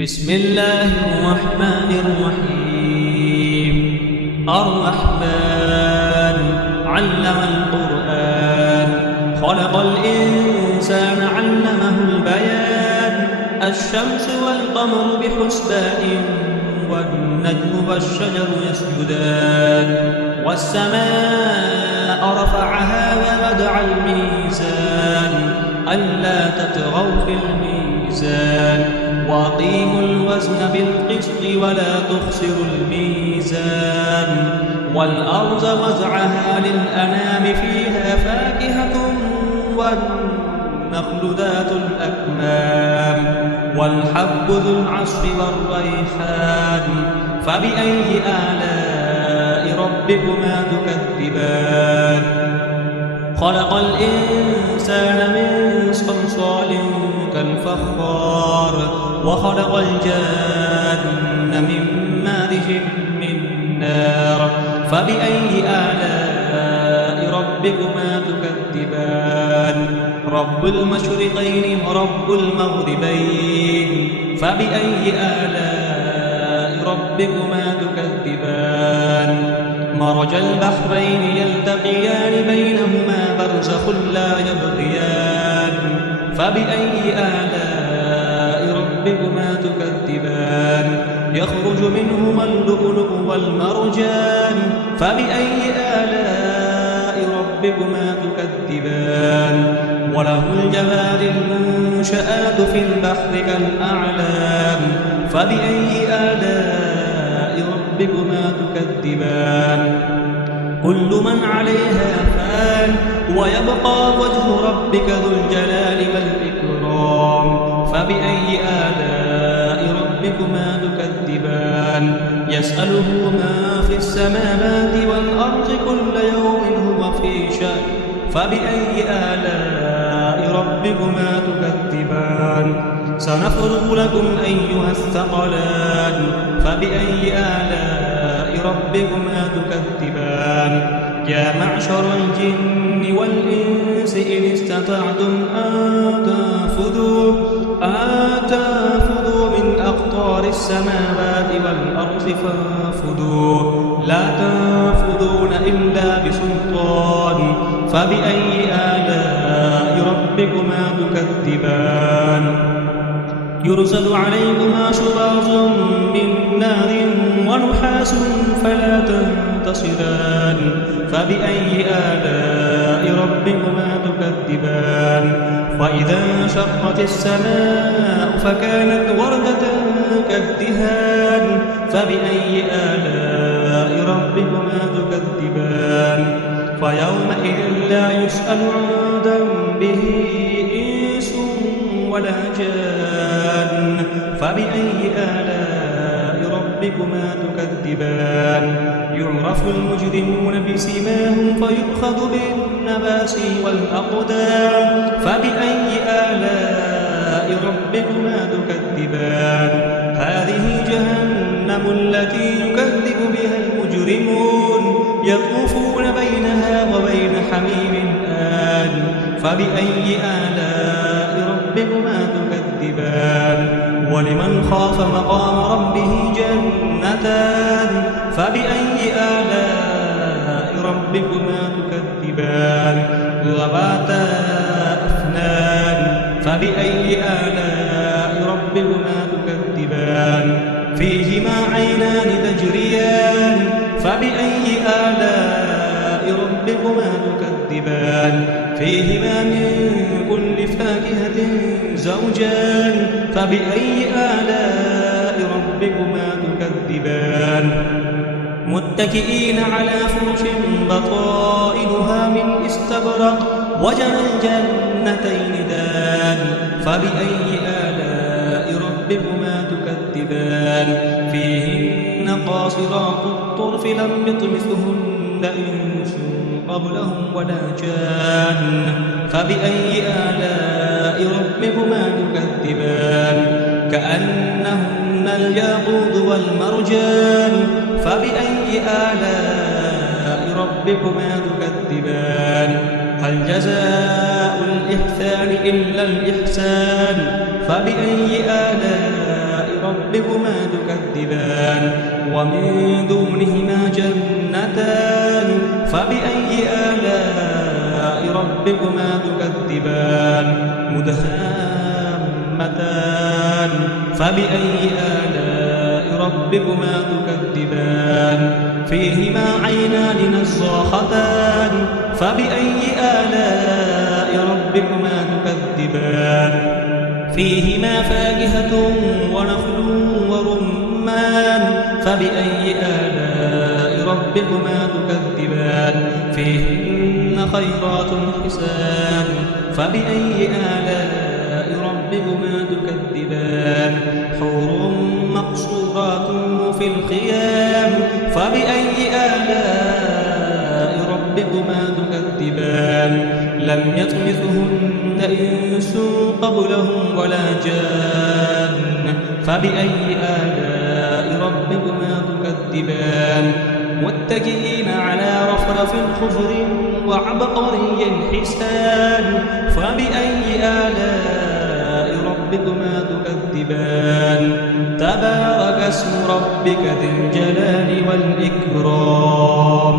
بسم الله الرحمن الرحيم. الرحمن علم القرآن خلق الإنسان علمه البيان. الشمس والقمر بحسبان والنجم والشجر يسجدان. والسماء رفعها ووضع الميزان ألا تطغوا في الميزان وأقيموا الوزن بالقسط ولا تخسروا الميزان. والأرض وزعها للأنام فيها فاكهة والنخل ذات الأكمام والحب ذو العصف والريحان. فبأي آلاء ربكما تكذبان؟ خلق الإنسان من صلصال كالفخار وخلق الجان من مارج من نار. فبأي آلاء ربكما تكذبان؟ رب المشرقين ورب المغربين. فبأي آلاء ربكما تكذبان؟ مرج البحرين يلتقيان بينهما برزخ لا يبغيان. فبأي آلاء ربكما تكذبان؟ يخرج منهما اللؤلؤ والمرجان. فبأي آلاء ربكما تكذبان؟ وله الجوار المنشآت في البحر كالأعلام. فبأي آلاء ربكما تكذبان؟ كل من عليها فان ويبقى وجه ربك ذو الجلال والإكرام. فبأي آلاء ربكما تكذبان؟ يسأله ما في السماوات والأرض كل يوم هو في شأن. فبأي آلاء ربكما تكذبان؟ سنفرغ لكم أيها الثقلان. فبأي آلاء ربكما تكذبان؟ يا معشر الجن والإنس إن استطعتم أن تنفذوا من أقطار السماوات والأرض فانفذوا لا تنفذون إلا بسلطان. فبأي آلاء ربكما تكذبان؟ يرسل عليكما شواظ من نار ونحاس فلا تنتصران. فبأي آلاء ربكما تكذبان؟ وإذا انشقت السماء فكانت وردة كالدهان. فبأي آلاء ربكما تكذبان؟ فيومئذ لا يسأل عن ذنبه إنس ولا جان. فبأي آلاء ربكما تكذبان؟ يعرف المجرمون بسيماهم فيؤخذ بالنباسي والأقدام. فبأي آلاء ربكما تكذبان؟ هذه جهنم التي يكذب بها المجرمون يطوفون بينها وبين حميم آن. فبأي آلاء ربكما تكذبان؟ ولمن خاف مقام ربه جنتان. فبأي آلاء ربكما تكذبان؟ ذواتا أفنان. فبأي آلاء ربكما تكذبان؟ فيهما عينان تجريان. فبأي آلاء ربكما تكذبان؟ فيهما من كل فاكهة زوجان. فبأي آلاء ربكما تكذبان؟ متكئين على فرش بطائنها من استبرق وجنى الجنتين دان. فبأي آلاء ربكما تكذبان؟ فيهن قاصرات الطرف لم يطمثهن إنس قبلهم ولا جان. فبأي آلاء ربكما تكذبان؟ كأنهن الياقوت والمرجان. فبأي آلاء ربكما تكذبان؟ هل جزاء الإحسان إلا الإحسان؟ فبأي آلاء ربكما تكذبان ومن دونهما جنتان فبأي آلاء ربكما تكذبان مدهامتان فبأي آلاء ربكما تكذبان فيهما عينان نضاختان فبأي آلاء ربكما تكذبان فيهما فاكهة ونخل ورمان فبأي آلاء ربكما تكذبان فيهن خيرات حسان فبأي آلاء ربكما تكذبان حور مقصورات في الخيام فبأي آلاء ربكما تكذبان لم يطمثهن إنس قبلهم ولا جان فبأي آلاء ربكما تكذبان متكئين على رفرف خضر وعبقري حسان فبأي آلاء ربكما تكذبان تبارك اسم ربك ذي الجلال والإكرام